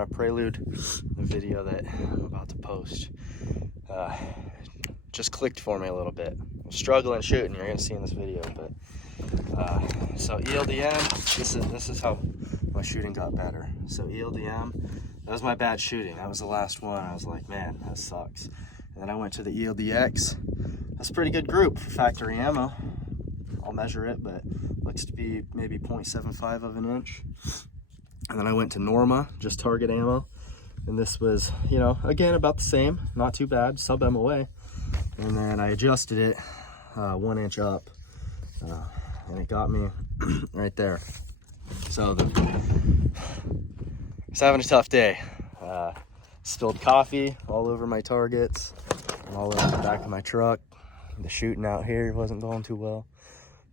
want to prelude the video that I'm about to post. Just clicked for me a little bit. I'm struggling shooting, you're gonna see in this video, but so ELDM, this is how my shooting got better. So ELDM, that was my bad shooting. That was the last one. I was like, man, that sucks. And then I went to the ELDX. That's a pretty good group for factory ammo. I'll measure it, but looks to be maybe 0.75 of an inch. And then I went to Norma, just target ammo. And this was, you know, again, about the same, not too bad, sub MOA. And then I adjusted it 1 inch up, and it got me right there. So I was having a tough day. Spilled coffee all over my targets, and all over the back of my truck. The shooting out here wasn't going too well,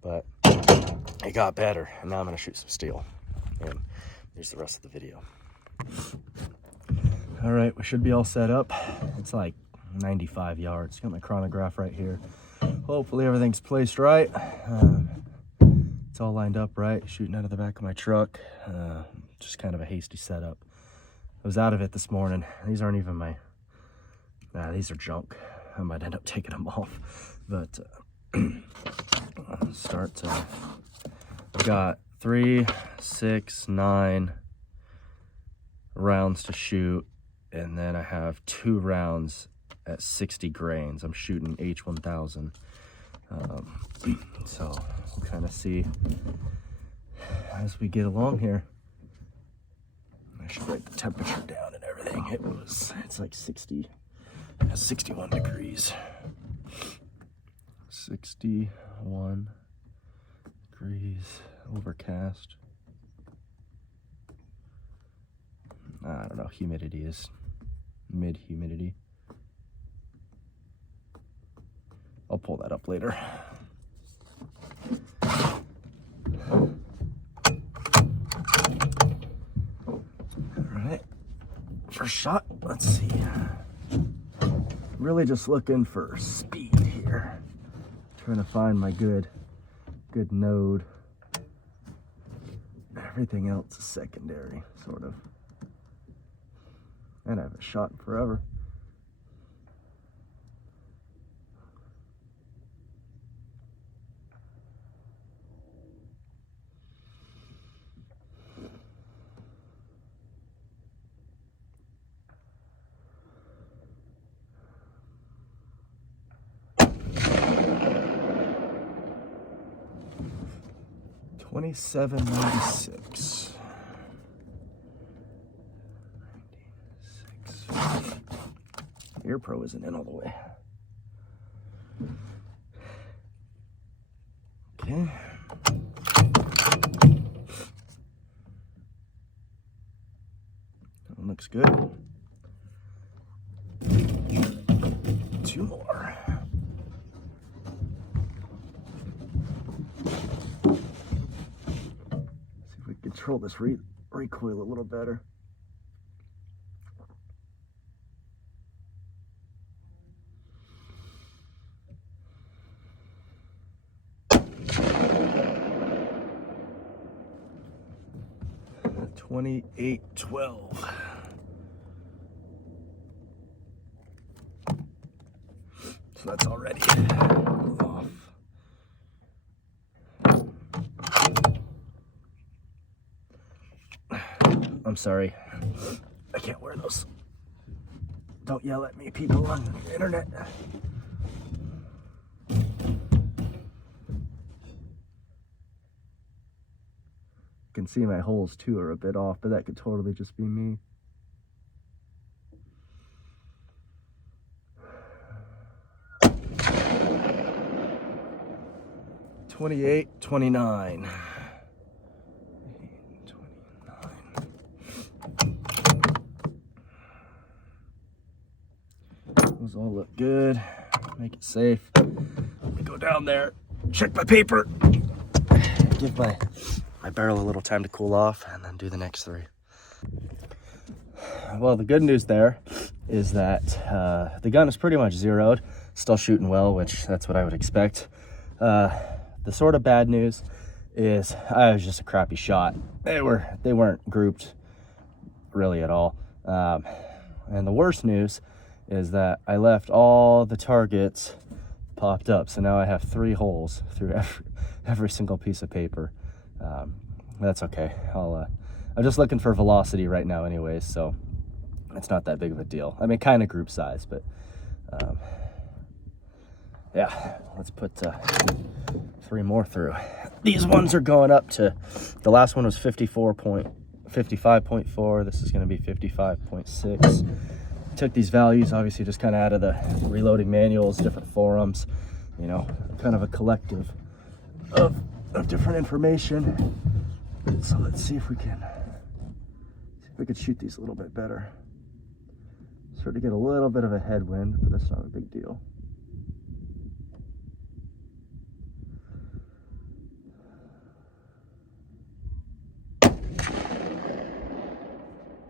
but it got better, and now I'm gonna shoot some steel. And here's the rest of the video. All right, we should be all set up. It's like 95 yards. Got my chronograph right here. Hopefully everything's placed right. It's all lined up right. Shooting out of the back of my truck. Just kind of a hasty setup. I was out of it this morning. These aren't even my, these are junk. I might end up taking them off. But I've got 3, 6, 9 rounds to shoot. And then I have 2 rounds at 60 grains. I'm shooting H1000. So we'll kind of see as we get along here. I should write the temperature down and everything. It's like 61 degrees. 61 degrees, overcast. I don't know, humidity is mid-humidity. I'll pull that up later. All right, first shot, let's see. Really just looking for speed here. Trying to find my good node. Everything else is secondary, sort of. And I haven't shot in forever. $27.96. Ear Pro isn't in all the way. Okay. That one looks good. 2 more. See if we can control this recoil a little better. $28.12. So that's already off. I'm sorry. I can't wear those. Don't yell at me, people on the internet. Can see my holes too are a bit off, but that could totally just be me. $28.29. Those all look good. Make it safe. Let me go down there, check my paper, give my barrel a little time to cool off, and then do the next 3. Well, the good news there is that the gun is pretty much zeroed. Still shooting well, which that's what I would expect. The sort of bad news is I was just a crappy shot. They weren't grouped really at all. And the worst news is that I left all the targets popped up. So now I have 3 holes through every single piece of paper. That's okay. I'm just looking for velocity right now anyways, so it's not that big of a deal. I mean, kind of group size, but yeah, let's put 3 more through. These ones are going up to, the last one was 55.4. This is going to be 55.6. Took these values, obviously, just kind of out of the reloading manuals, different forums, you know, kind of a collective of different information. So let's see if we can shoot these a little bit better. Start to get a little bit of a headwind, but that's not a big deal.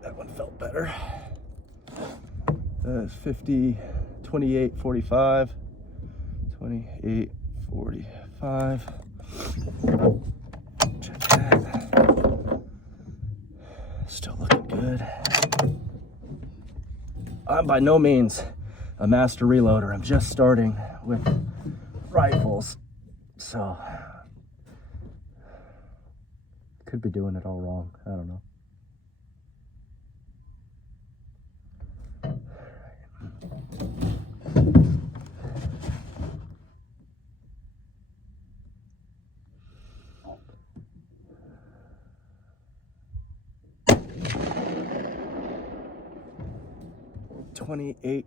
That one felt better. 50, 28, 45, 28, 45. Check that. Still looking good. I'm by no means a master reloader. I'm just starting with rifles, so could be doing it all wrong. I don't know. $28,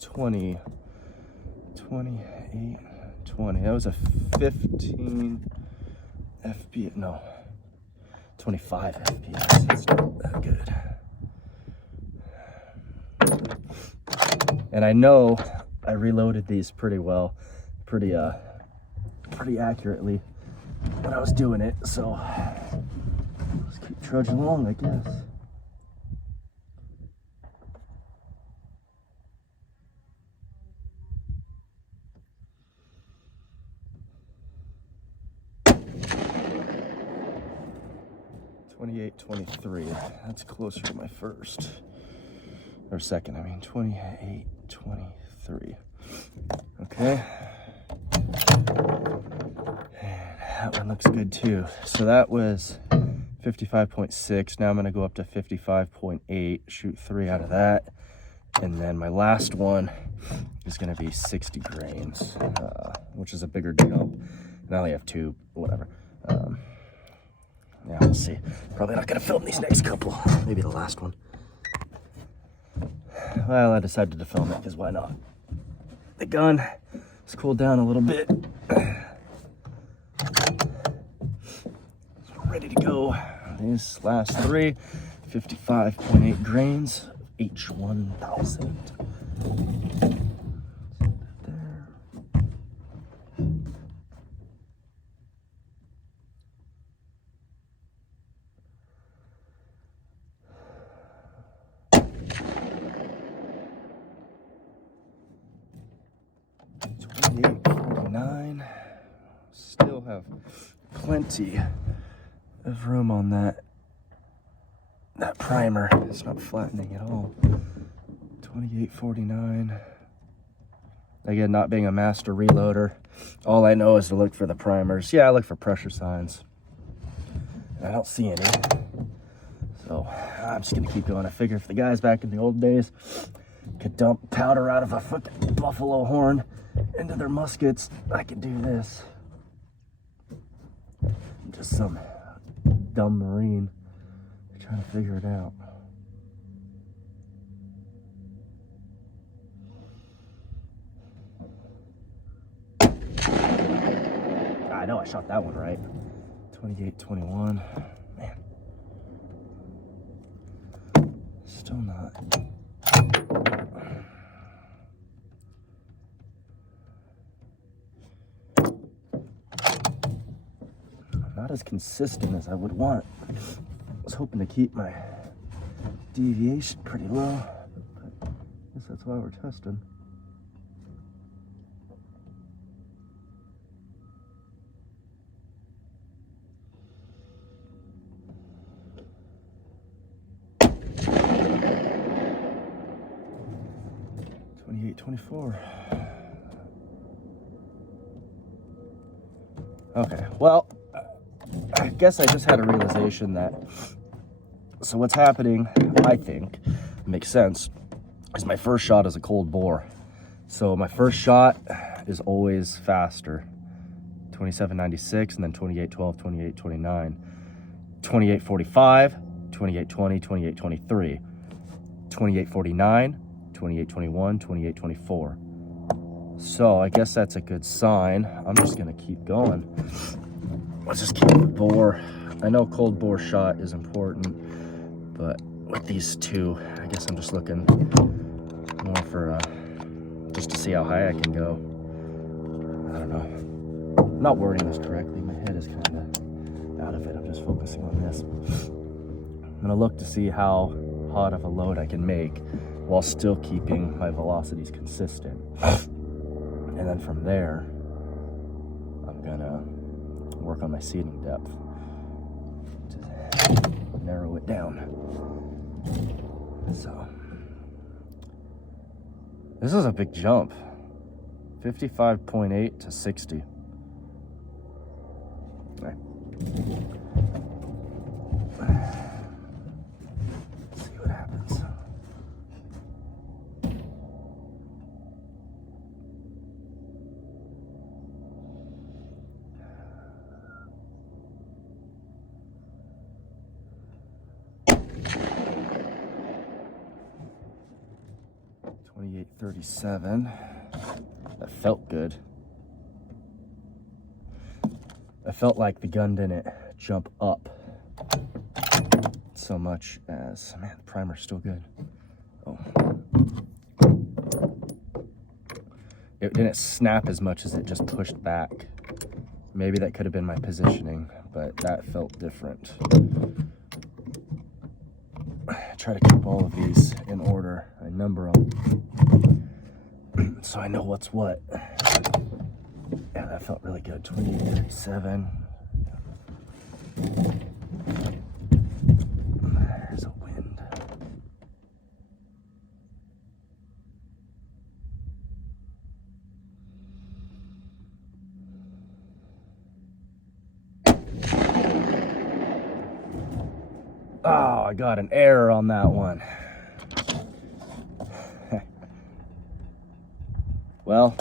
20, 28, 20. That was a 15 FPS. No, 25 FPS. It's not that good. And I know I reloaded these pretty well, pretty accurately when I was doing it. So let's keep trudging along, I guess. $28, 23. That's closer to my first or second. I mean, 28, 23. Okay. And that one looks good too. So that was 55.6. Now I'm going to go up to 55.8. Shoot 3 out of that. And then my last one is going to be 60 grains, which is a bigger jump. And I only have 2, whatever. Yeah, we'll see. Probably not going to film these next couple. Maybe the last one. Well, I decided to film it because why not? The gun has cooled down a little bit. So ready to go. These last 3, 55.8 grains, H1000. Still have plenty of room on that primer. It's not flattening at all. 28.49. Again, not being a master reloader, all I know is to look for the primers. Yeah, I look for pressure signs. I don't see any. So I'm just gonna keep going. I figure if the guys back in the old days could dump powder out of a fucking buffalo horn into their muskets, I can do this. I'm just some dumb Marine trying to figure it out. I know I shot that one right. 28.21. Man. Still not. Not as consistent as I would want. I was hoping to keep my deviation pretty low. But I guess that's why we're testing. 28-24. Okay, well, I guess I just had a realization that, so what's happening, I think, makes sense, is my first shot is a cold bore. So my first shot is always faster. 27.96, and then 28.12, 28.29, 28.45, 28.20, 28.23, 28.49, 28.21, 28.24. So I guess that's a good sign. I'm just gonna keep going. Let's just keep the bore. I know cold bore shot is important, but with these two, I guess I'm just looking more for just to see how high I can go. I don't know. I'm not wording this correctly. My head is kind of out of it. I'm just focusing on this. I'm gonna look to see how hot of a load I can make while still keeping my velocities consistent. And then from there, I'm gonna work on my seating depth to narrow it down. So this is a big jump. 55.8 to 60. Okay. Let's see what happens. .3837. That felt good. I felt like the gun didn't jump up so much as, man, the primer's still good. Oh. It didn't snap as much as it just pushed back. Maybe that could have been my positioning, but that felt different. I try to keep all of these in order. I number them so I know what's what. Yeah, that felt really good. 28.37. There's a wind. Oh, I got an error on that one. Well,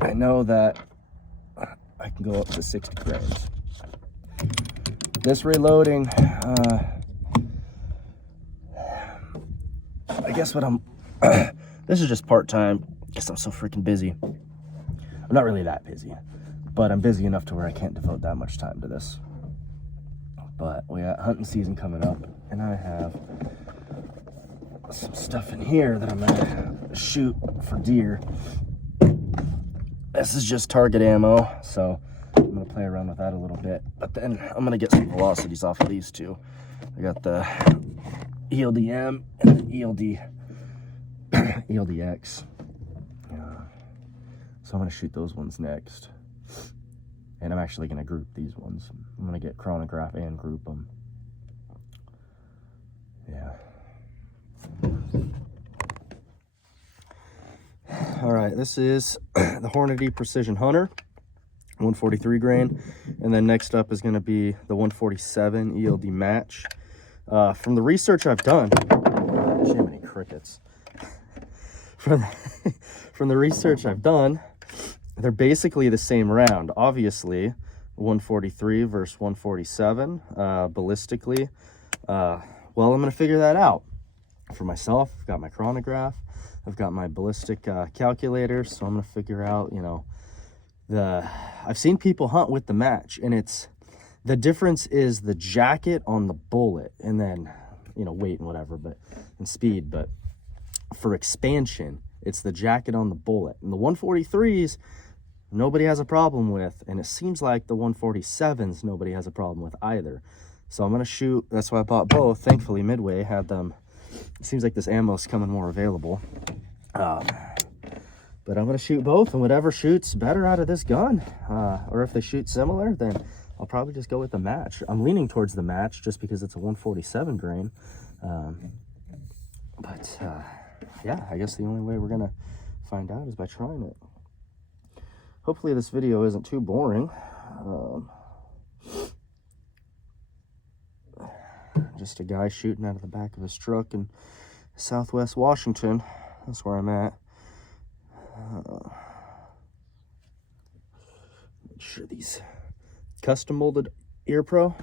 I know that I can go up to 60 grains. This reloading, I guess what I'm, this is just part-time. I guess I'm so freaking busy. I'm not really that busy, but I'm busy enough to where I can't devote that much time to this. But we got hunting season coming up, and I have some stuff in here that I'm gonna shoot for deer. This is just target ammo, so I'm gonna play around with that a little bit. But then I'm gonna get some velocities off of these two. I got the ELDM and the ELDX. So I'm gonna shoot those ones next. And I'm actually gonna group these ones. I'm gonna get chronograph and group them. Yeah. All right, this is the Hornady Precision Hunter, 143 grain. And then next up is gonna be the 147 ELD Match. From the research I've done, too many crickets. From the research I've done, they're basically the same round. Obviously, 143 versus 147, ballistically. Well, I'm gonna figure that out for myself. I've got my chronograph. I've got my ballistic calculator, so I'm gonna figure out, you know, I've seen people hunt with the match, and the difference is the jacket on the bullet, and then, you know, weight and whatever, and speed. But for expansion, it's the jacket on the bullet. And the 143s, nobody has a problem with, and it seems like the 147s nobody has a problem with either. So I'm gonna shoot. That's why I bought both. Thankfully, Midway had them. It seems like this ammo's coming more available. But I'm gonna shoot both, and whatever shoots better out of this gun, or if they shoot similar, then I'll probably just go with the match. I'm leaning towards the match just because it's a 147 grain. yeah, I guess the only way we're gonna find out is by trying it. Hopefully this video isn't too boring. Just a guy shooting out of the back of his truck in Southwest Washington. That's where I'm at. Make sure these custom molded ear pro,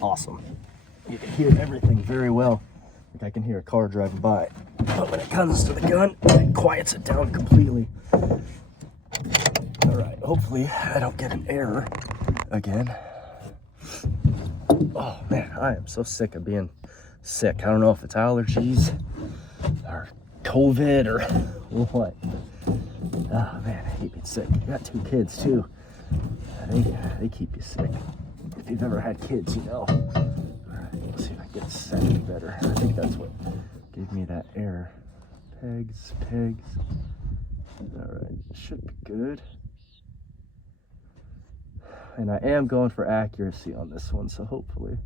awesome. You can hear everything very well. Like I can hear a car driving by. But when it comes to the gun, it quiets it down completely. All right, hopefully I don't get an error again. Oh man, I am so sick of being sick. I don't know if it's allergies or COVID or what. Oh man, I hate being sick. I got 2 kids too. They keep you sick. If you've ever had kids, you know. All right, let's see if I can get it set better. I think that's what gave me that error. Pegs. All right, should be good. And I am going for accuracy on this one, so hopefully.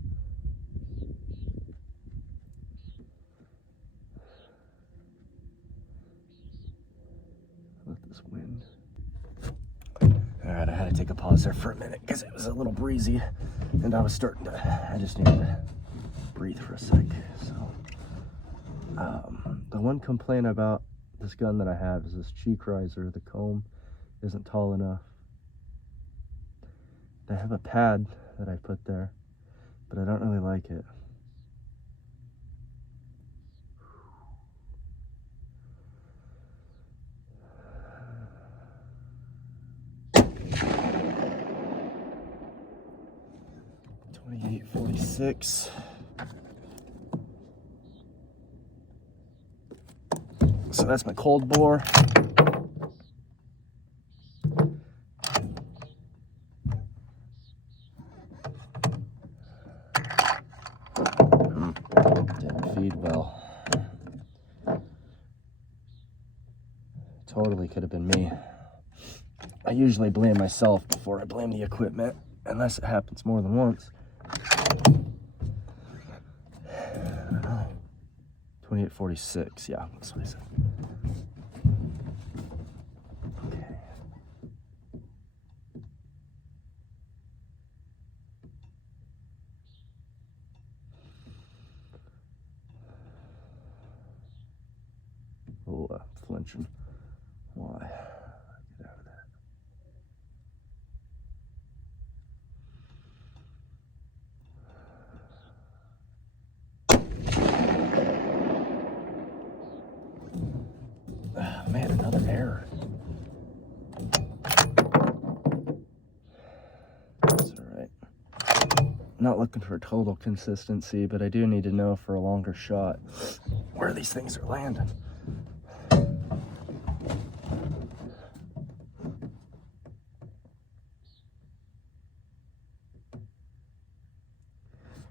Let this wind. All right, I had to take a pause there for a minute because it was a little breezy and I was starting to, I just needed to breathe for a sec. So, the one complaint about this gun that I have is this cheek riser. The comb isn't tall enough. I have a pad that I put there, but I don't really like it. .28-46. So that's my cold bore. Didn't feed well. Totally could have been me. I usually blame myself before I blame the equipment, unless it happens more than once. 28-46, yeah, that's what I said. Okay. Oh, flinching. Why? Get out of that. Man, another error. That's all right. Not looking for total consistency, but I do need to know for a longer shot where these things are landing.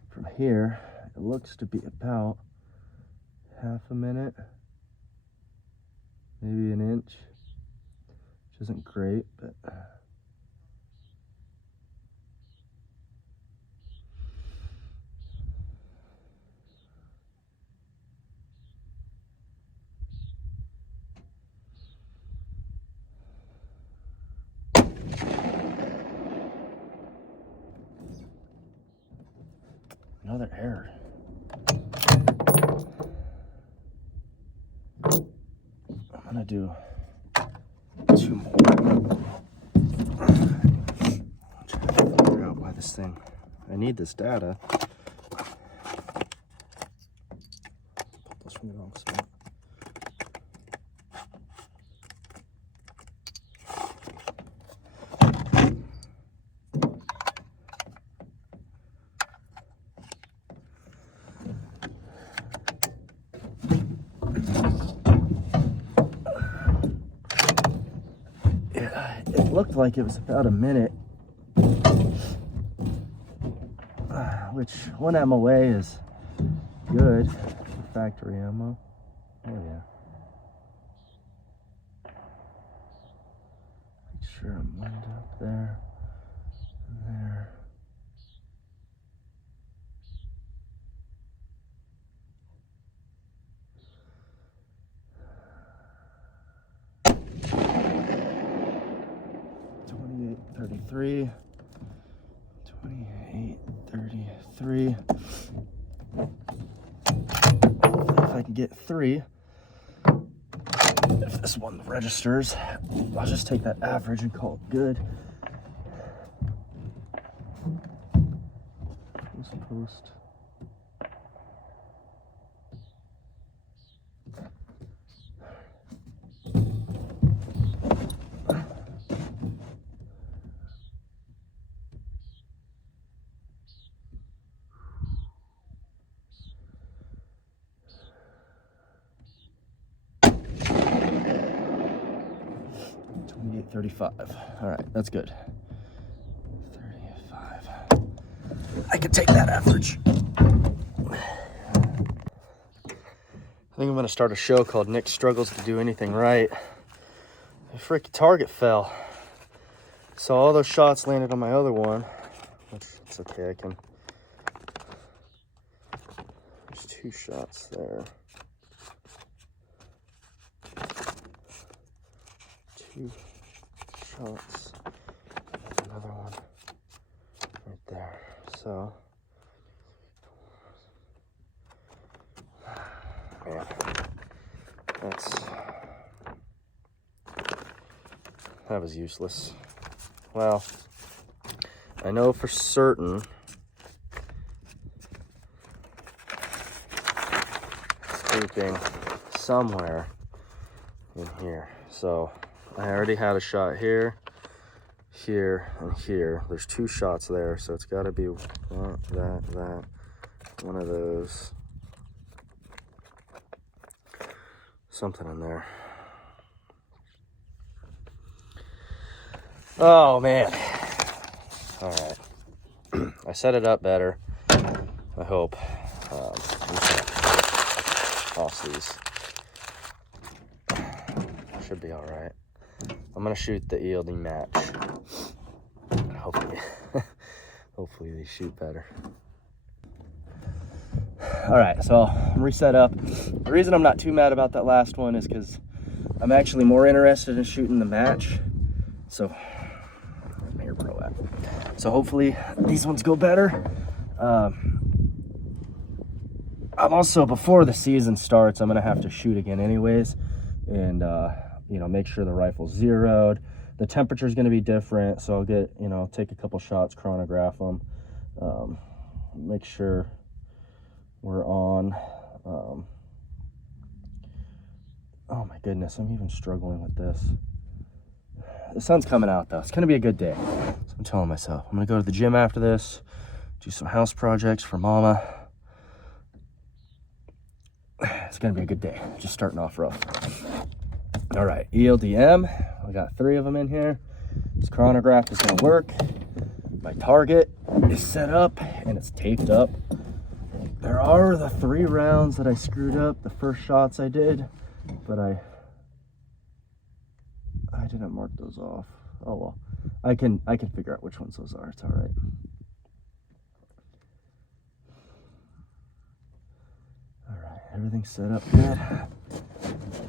From here, it looks to be about half a minute, maybe an inch, which isn't great, but another error. I'm gonna do 2 more. Try to figure out why this thing, I need this data. Put this from the wrong side. It looked like it was about a minute, which 1 MOA is good for factory ammo. Oh yeah. Make sure I'm lined up there and there. 33, 28, 33. If I can get 3, if this one registers, I'll just take that average and call it good. Post. $28.35. All right, that's good. 35. I can take that average. I think I'm gonna start a show called Nick Struggles to Do Anything Right. The freaking target fell. So all those shots landed on my other one, which it's okay, I can. There's 2 shots there. 2 shots. There's another one right there. So, man, that was useless. Well, I know for certain it's looping somewhere in here. So I already had a shot here, here, and here. There's 2 shots there, so it's got to be that, one of those. Something in there. Oh, man. All right. I set it up better, I hope. I'm just gonna toss these. Should be all right. I'm gonna shoot the ELD match. Hopefully, hopefully they shoot better. All right, so I'm reset up. The reason I'm not too mad about that last one is because I'm actually more interested in shooting the match. So, where's my Air Pro at? So hopefully these ones go better. I'm also, before the season starts, I'm gonna have to shoot again anyways, and you know, make sure the rifle's zeroed. The temperature's gonna be different, so I'll get, you know, take a couple shots, chronograph them, make sure we're on. Oh my goodness, I'm even struggling with this. The sun's coming out though. It's gonna be a good day. So I'm telling myself. I'm gonna go to the gym after this, do some house projects for mama. It's gonna be a good day. Just starting off rough. All right, ELDM. I got 3 of them in here. This chronograph is gonna work. My target is set up and it's taped up. There are the 3 rounds that I screwed up, the first shots I did, but I didn't mark those off. Oh well, I can figure out which ones those are. It's all right. All right, everything's set up good.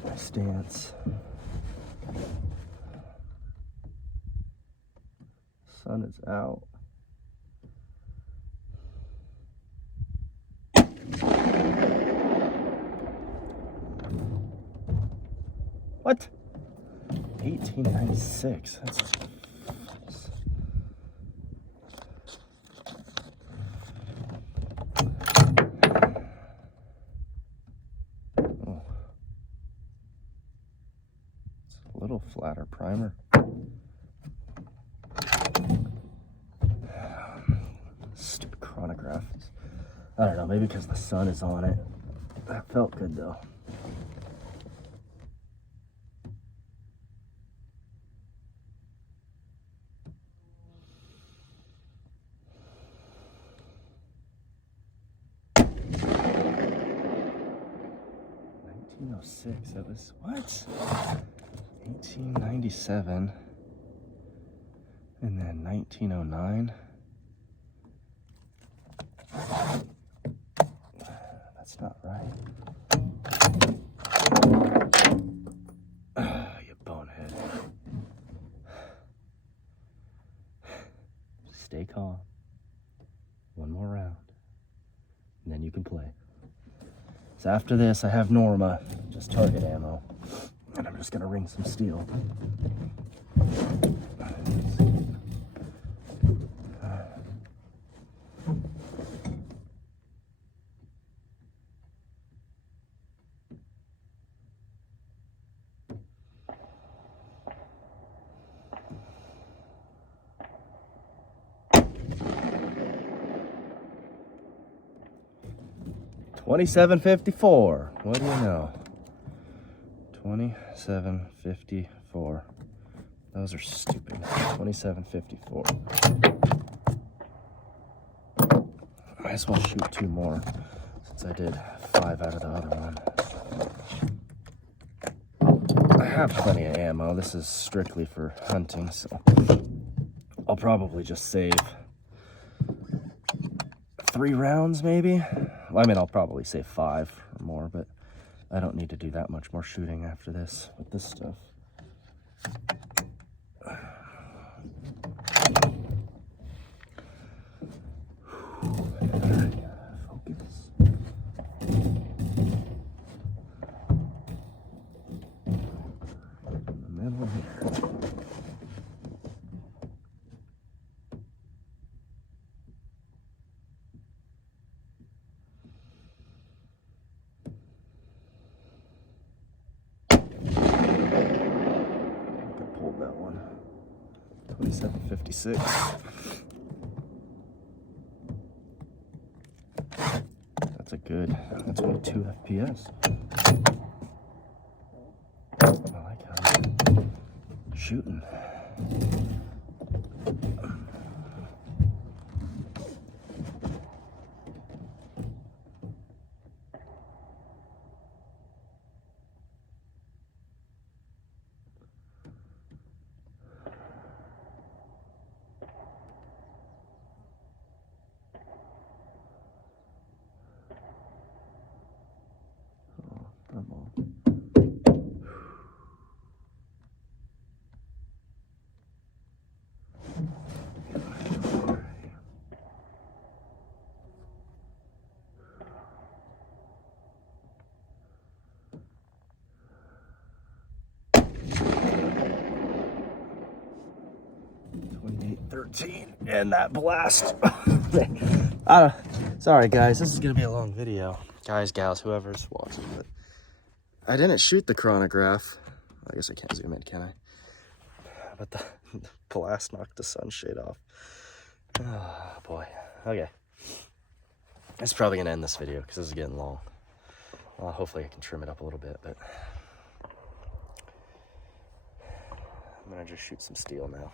My stance. Sun is out. What? 1896. That's false. Oh. It's a little flatter primer. Stupid chronograph. I don't know, maybe because the sun is on it. That felt good though. That was what? 1897 and then 1909. That's not right. You bonehead. and then you can play. So after this, I have Norma, just target ammo, and I'm just gonna ring some steel. $27.54. What do you know? $27.54. Those are stupid. $27.54. Might as well shoot 2 more since I did 5 out of the other one. I have plenty of ammo. This is strictly for hunting, so I'll probably just save 3 rounds maybe. Well, I mean, I'll probably save 5 or more, but I don't need to do that much more shooting after this with this stuff. Focus. In the middle here. That one. 27.56. That's a good. That's only 2 FPS. I like how I'm shooting. And that blast. Sorry guys, this is gonna be a long video. Guys, gals, whoever's watching, but I didn't shoot the chronograph. I guess I can't zoom in, can I? But the blast knocked the sunshade off. Oh boy. Okay. It's probably gonna end this video because this is getting long. Well, hopefully I can trim it up a little bit, but I'm gonna just shoot some steel now.